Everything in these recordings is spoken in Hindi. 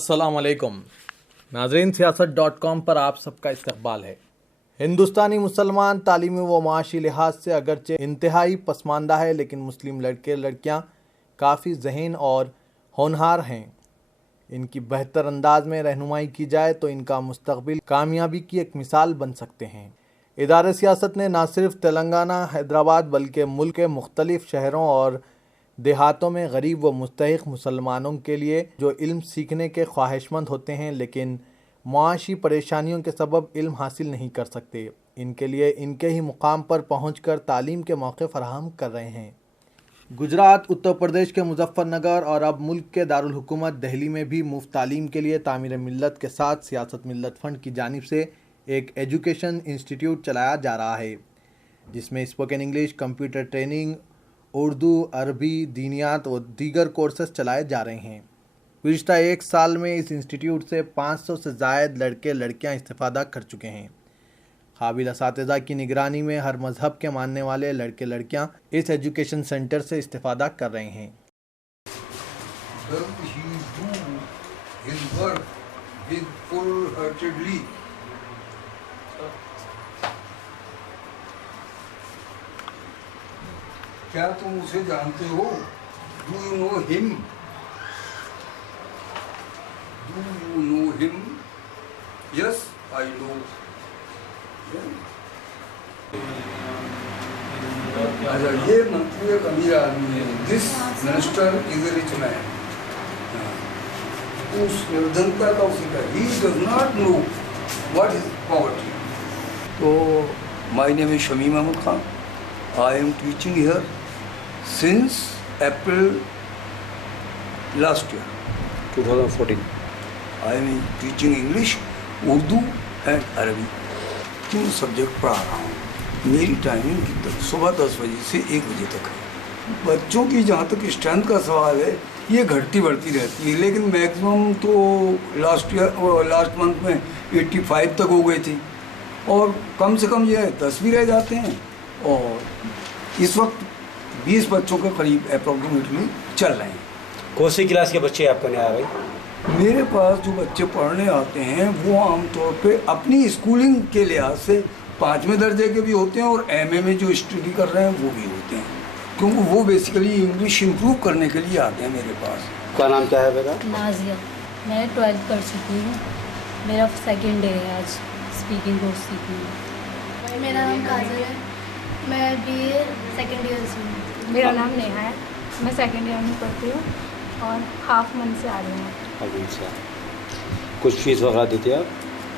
अस्सलाम वालेकुम नाज़रीन, सियासत.com पर आप सबका इस्तकबाल है। हिंदुस्तानी मुसलमान तालीमी व माशी लिहाज से अगरचे इंतहाई पसमानदा है, लेकिन मुस्लिम लड़के लड़कियां काफ़ी ज़हीन और होनहार हैं। इनकी बेहतर अंदाज में रहनुमाई की जाए तो इनका मुस्तकबिल कामयाबी की एक मिसाल बन सकते हैं। इदारे सियासत ने न सिर्फ तेलंगाना, हैदराबाद बल्कि मुल्क के मुख्तलिफ शहरों और देहातों में गरीब व मुस्तहिक मुसलमानों के लिए जो इल्म सीखने के ख्वाहिशमंद होते हैं लेकिन मुआशी परेशानियों के सबब इल्म हासिल नहीं कर सकते, इनके लिए इनके ही मुकाम पर पहुंचकर तालीम के मौके फराहम कर रहे हैं। गुजरात, उत्तर प्रदेश के मुजफ्फरनगर और अब मुल्क के दारुल हुकूमत दिल्ली में भी मुफ्त तालीम के लिए तामीर मिल्लत के साथ सियासत मिल्लत फ़ंड की जानिब से एक एजुकेशन इंस्टीट्यूट चलाया जा रहा है, जिसमें spoken English, computer training, Urdu, अरबी, दीनियात व दीगर कोर्सेस चलाए जा रहे हैं। गुज़िश्ता एक साल में इस इंस्टीट्यूट से 500 से ज़ायद लड़के लड़कियां इस्तिफ़ादा कर चुके हैं। काबिल असातिज़ा की निगरानी में हर मज़हब के मानने वाले लड़के लड़कियां इस एजुकेशन सेंटर से इस्तिफ़ादा कर रहे हैं। क्या तुम उसे जानते हो? Do you know him? Do you know him? Yes, I know. अच्छा, ये मंत्री एक अमीर आदमी है। This minister is a rich man. उस निर्धनता का उसी का ही does not know what is poverty. तो my name is Shamim Ahmed Khan. I am teaching here since April last year, 2014. I am teaching English, Urdu and Arabic. 3 subject पढ़ा रहा हूँ। मेरी टाइमिंग सुबह 10 बजे से 1 बजे तक है। बच्चों की जहाँ तक स्ट्रेंथ का सवाल है, ये घटती बढ़ती रहती है, लेकिन मैक्सिमम तो लास्ट मंथ में 85 तक हो गई थी, और कम से कम ये 10 भी रह जाते हैं। और इस वक्त 20 बच्चों के करीब अप्रोक्सीमेटली चल रहे हैं। कौन सी क्लास के बच्चे आपको नहीं आ रहे? मेरे पास जो बच्चे पढ़ने आते हैं वो आमतौर पे अपनी स्कूलिंग के लिहाज से 5वें दर्जे के भी होते हैं, और एमए में जो स्टडी कर रहे हैं वो भी होते हैं, क्योंकि वो बेसिकली इंग्लिश इम्प्रूव करने के लिए आते हैं मेरे पास। क्या नाम क्या है बेटा? नाजिया। मैं 12th कर चुकी हूँ। मेरा 2nd डे है आज स्पीकिंग कोर्स सीखने में। मेरा नाम काजल है। मैं BA 2nd ईयर से हूँ। मेरा नाम नेहा है। मैं 2nd ईयर में पढ़ती हूँ और हाफ मंथ से आ रही हूँ। अभी से कुछ फीस वगैरह देते आप?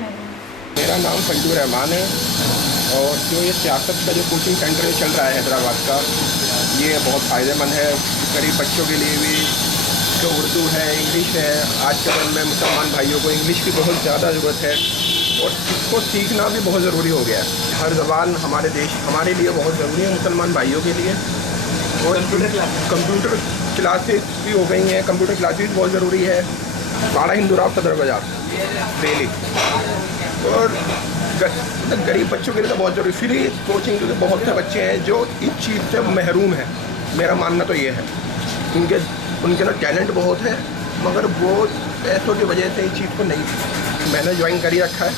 नहीं। मेरा नाम फंजू रहमान है, और जो ये सियासत का जो कोचिंग सेंटर चल रहा है हैदराबाद का, ये बहुत फ़ायदेमंद है गरीब बच्चों के लिए भी। जो उर्दू है, इंग्लिश है, आज के दौर में मुसलमान भाइयों को इंग्लिश की बहुत ज़्यादा ज़रूरत है, और इसको सीखना भी बहुत ज़रूरी हो गया है। हर ज़बान हमारे लिए बहुत ज़रूरी है, मुसलमान भाइयों के लिए। और कंप्यूटर क्लासेस भी हो गई हैं, कंप्यूटर क्लासेस बहुत ज़रूरी है। 12 हिंदू राव सदर बाजार डेली, और गरीब बच्चों के लिए तो बहुत ज़रूरी। फ्री कोचिंग, क्योंकि बहुत से बच्चे हैं जो इस चीज़ से महरूम हैं। मेरा मानना तो ये है, उनके अंदर टैलेंट बहुत है, मगर वो पैसों की वजह से इस चीज़ को नहीं। मैंने ज्वाइन कर ही रखा है,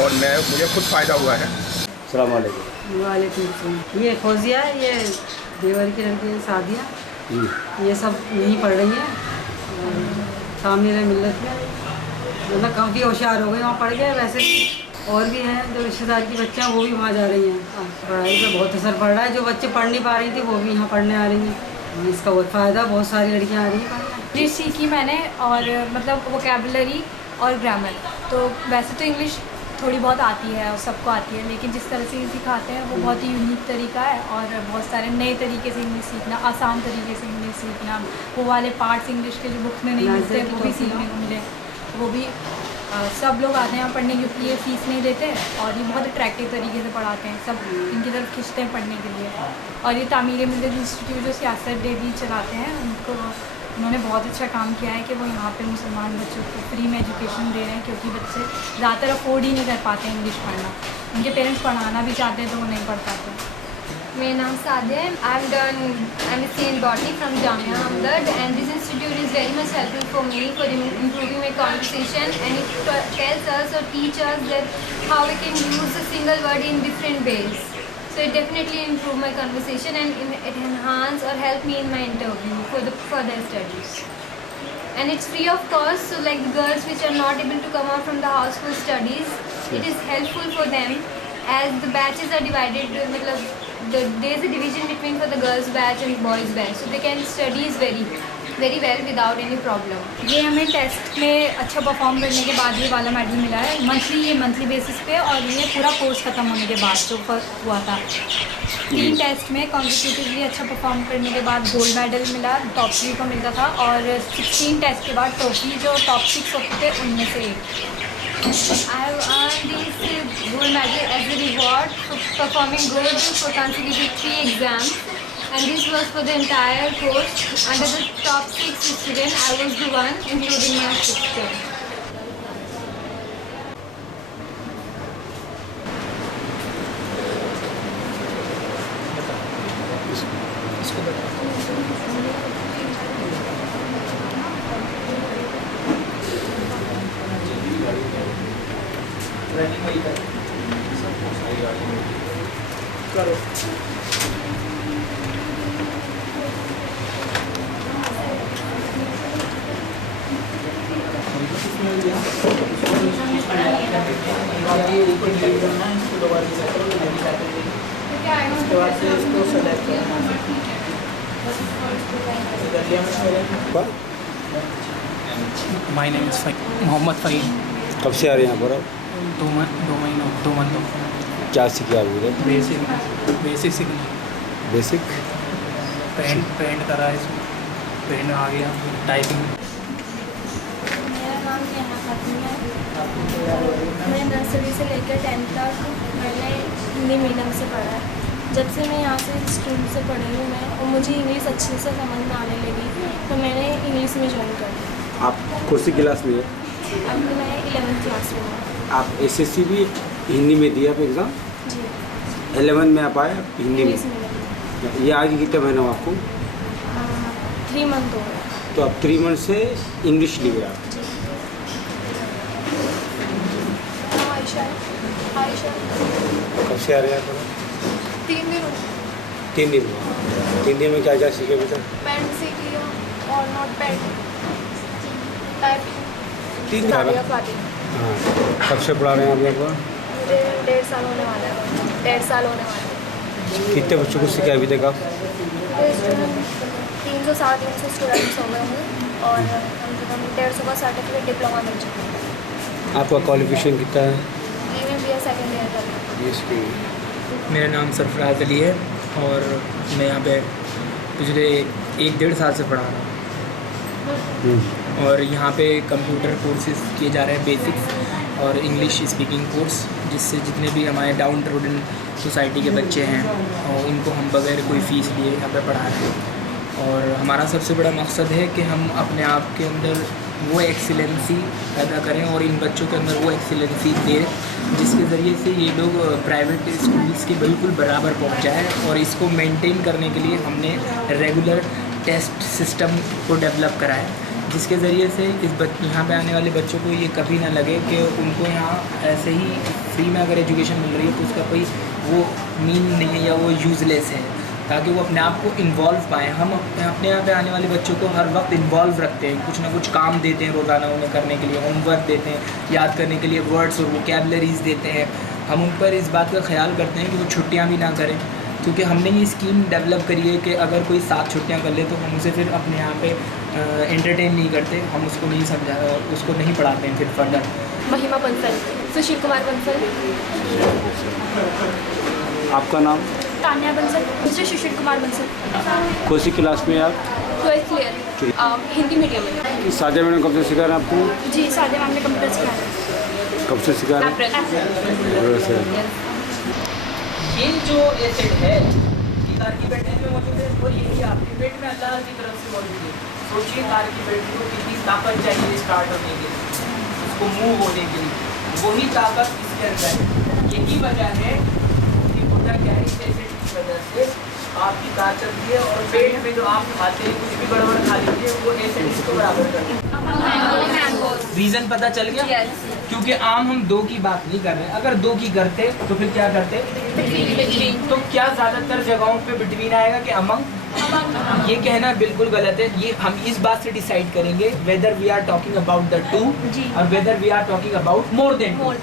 और मुझे खुद फ़ायदा हुआ है। अस्सलाम वालेकुम। वालेकुम सलाम। ये फौजिया, ये देवर की लड़की सादिया, ये सब यहीं पढ़ रही हैं तामीर मिल्लत में। मतलब काफ़ी होशियार हो गए, वहाँ पढ़ गए। वैसे और भी हैं जो रिश्तेदार की बच्चियाँ, वो भी वहाँ जा रही हैं। पढ़ाई पे बहुत असर पड़ रहा है। जो बच्चे पढ़ नहीं पा रही थी वो भी यहाँ पढ़ने आ रही हैं। इसका बहुत फ़ायदा, बहुत सारी लड़कियाँ आ रही हैं पढ़ने। इंग्लिश सीखी मैंने, और मतलब वोकेबलरी और ग्रामर। तो वैसे तो इंग्लिश थोड़ी बहुत आती है और सबको आती है, लेकिन जिस तरह से ये सिखाते हैं वो बहुत ही यूनिक तरीका है, और बहुत सारे नए तरीके से इंग्लिश सीखना, आसान तरीके से इंग्लिश सीखना, वो वाले पार्ट्स इंग्लिश के जो बुक में नहीं मिलते वो भी सीखने को मिले। वो भी सब लोग आते हैं यहाँ पढ़ने, क्योंकि ये फ़ीस नहीं देते और ये बहुत अट्रैक्टिव तरीके से पढ़ाते हैं। सब इनकी तरफ खींचते हैं पढ़ने के लिए। और ये तामीर मिल्लत इंस्टीट्यूट जो सियासत डेली चलाते हैं, उन्होंने बहुत अच्छा काम किया है कि वो यहाँ पे मुसलमान बच्चों को फ्री में एजुकेशन दे रहे हैं, क्योंकि बच्चे ज़्यादातर अफोर्ड ही नहीं कर पाते इंग्लिश पढ़ना। उनके पेरेंट्स पढ़ाना भी चाहते हैं तो वो नहीं पढ़ पाते। मेरा नाम सादिया है. I've done MSc in Botany from Jamia Hamdard, and this institute is very much helpful for me for improving my conversation, and it tells us or teaches us that how we can use a single word in different ways. So it definitely improved my conversation, and it enhanced or helped me in my interview for the further studies. And it's free of cost, so like the girls which are not able to come out from the house for studies, it is helpful for them as the batches are divided. There is a division between for the girls batch and boys batch, so they can study very well without any problem. ये हमें टेस्ट में अच्छा परफॉर्म करने के बाद ये वाला मेडल मिला है, मंथली बेसिस पे, और ये पूरा कोर्स ख़त्म होने के बाद जो हुआ था 3 टेस्ट में कॉन्जिक्यूटिवली अच्छा परफॉर्म करने के बाद गोल्ड मेडल मिला, टॉप 3 को मिलता था, और 16 टेस्ट के बाद ट्रॉफी जो टॉप 6 होते थे उनमें से एक. I have earned this gold medal as a reward for performing good for consecutive 3 exams, and this was for the entire course. Under the top 6 students, I was the one, including my sister. My name is Mohammad Faheem. कब से आ रहे हैं यहाँ पर आप? 2 मंथ. क्या सीखे आप उधर? बेसिक सीखना. बेसिक पेंट करा है इसमें, पेंट आ गया, टाइपिंग. मेरा नाम नेहा खातून है. मैं नर्सरी से लेकर 10th तक मैंने हिंदी मीडियम से पढ़ा है. जब से मैं यहाँ से स्कूल से पढ़ी हूँ मैं, और मुझे इंग्लिश अच्छे से समझ में आने लगी, तो मैंने इंग्लिश में ज्वाइन कर दिया. आप कौन सी क्लास में है? अब मैं 11th क्लास में हूँ. आप एसएससी भी हिंदी में दिया आप एग्ज़ाम? जी. 11 में आप आए हिंदी में. इंग्लिश में ये आगे कितने महीना हुआ आपको? 3 मंथ हो गया. तो आप 3 मंथ से इंग्लिश लिए आप. आयशा. कब से आ रहे हैं आप? 3 दिन 3 दिन में. 3 दिन में क्या क्या सीखे अभी तक? पेंट सीख लिया और नोट पैड, टाइपिंग, 3 दिन. हाँ. कब से पढ़ा रहे हैं आप यहाँ पर? मुझे 1.5 साल होने वाला है. 1.5 साल होने वाला है. कितने बच्चों को सीखे अभी तक आप? 300-350 स्टूडेंट्स हो गए हैं, और कम से कम 150 का सर्टिफिकेट डिप्लोमा मिल चुका है. आपका क्वालिफिकेशन कितना है? मैं BA सेकेंड ईयर कर रही हूँ. मेरा नाम सरफराज अली है, और मैं यहाँ पे पिछले 1-1.5 साल से पढ़ा रहा हूँ, और यहाँ पे कंप्यूटर कोर्सेज किए जा रहे हैं, बेसिक्स और इंग्लिश स्पीकिंग कोर्स, जिससे जितने भी हमारे डाउन रोडन सोसाइटी के बच्चे हैं और उनको हम बगैर कोई फ़ीस लिए यहाँ पे पढ़ा रहे हैं. और हमारा सबसे बड़ा मकसद है कि हम अपने आप के अंदर वो एक्सीलेंसी पैदा करें और इन बच्चों के अंदर वो एक्सीलेंसी दें जिसके ज़रिए से ये लोग प्राइवेट स्कूल्स के बिल्कुल बराबर पहुँच जाए. और इसको मेंटेन करने के लिए हमने रेगुलर टेस्ट सिस्टम को डेवलप करा है, जिसके ज़रिए से यहाँ पे आने वाले बच्चों को ये कभी ना लगे कि उनको यहाँ ऐसे ही फ्री में अगर एजुकेशन मिल रही है तो उसका कोई वो मीन नहीं है या वो यूज़लेस है, ताकि वो अपने आप को इन्वॉल्व पाएँ. हम अपने यहाँ पे आने वाले बच्चों को हर वक्त इन्वॉल्व रखते हैं, कुछ ना कुछ काम देते हैं रोज़ाना उन्हें करने के लिए, होमवर्क देते हैं, याद करने के लिए वर्ड्स और वोकैबुलरीज देते हैं. हम उन पर इस बात का ख्याल करते हैं कि वो छुट्टियाँ भी ना करें, क्योंकि हमने ये स्कीम डेवलप करी है कि अगर कोई 7 छुट्टियाँ कर ले तो हम उसे फिर अपने यहाँ पे एंटरटेन नहीं करते, हम उसको नहीं उसको नहीं पढ़ाते हैं फिर फर्दर. महिमा बंसल, सुशील कुमार बंसल. आपका नाम? तान्या बंसल. मिस्टर सुशील कुमार बंसल. कौन सी क्लास में आप? 12th ईयर, हिंदी मीडियम में. सादिया मैडम कब से सिखा रहे हैं आपको? जी, सादिया मैम ने कंप्यूटर सिखाया है. कब से सिखा रहे हैं? ये जो एसिड है ये कार की बैटरी में मौजूद है, और यही आपके पेट में अल्लाह की तरफ से मौजूद है. सोचिए कार की बैटरी को कितनी ताकत चाहिए स्टार्ट होने के लिए, उसको मूव होने के लिए, वही ताकत इसके अंदर है. यही वजह है कि होता क्या है, इस एसिड इस वजह से आपकी कार चलती है और पेट में जो आप खाते हैं कुछ भी गड़बड़ खा लीजिए वो एसिड को बराबर कर देता है। रीज़न पता चल गया? क्योंकि आम हम 2 की बात नहीं कर रहे हैं। अगर 2 की करते तो फिर क्या करते? तो क्या ज़्यादातर जगहों पे बिटवीन आएगा कि अमंग? ये कहना बिल्कुल गलत है। ये हम इस बात से डिसाइड करेंगे whether we are talking about the 2 और whether we are talking about more than 2।